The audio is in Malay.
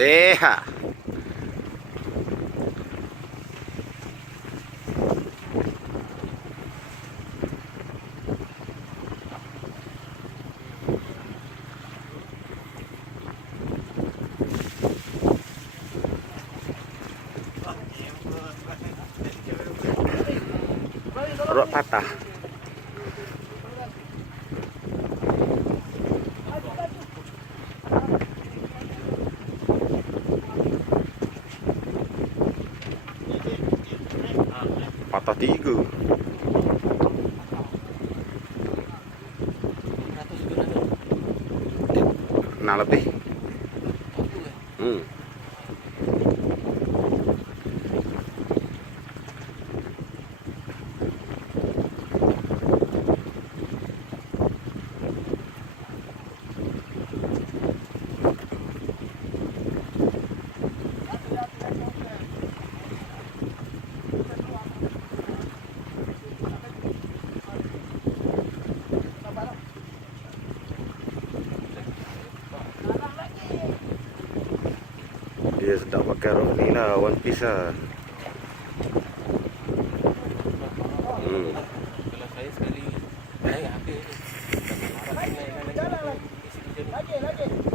Ha. Rot patah. Patah 3. Nah lebih. Dia sedang pakai rok ni lah, one piece lah. Kalau saya sekali naik habis. Lagi.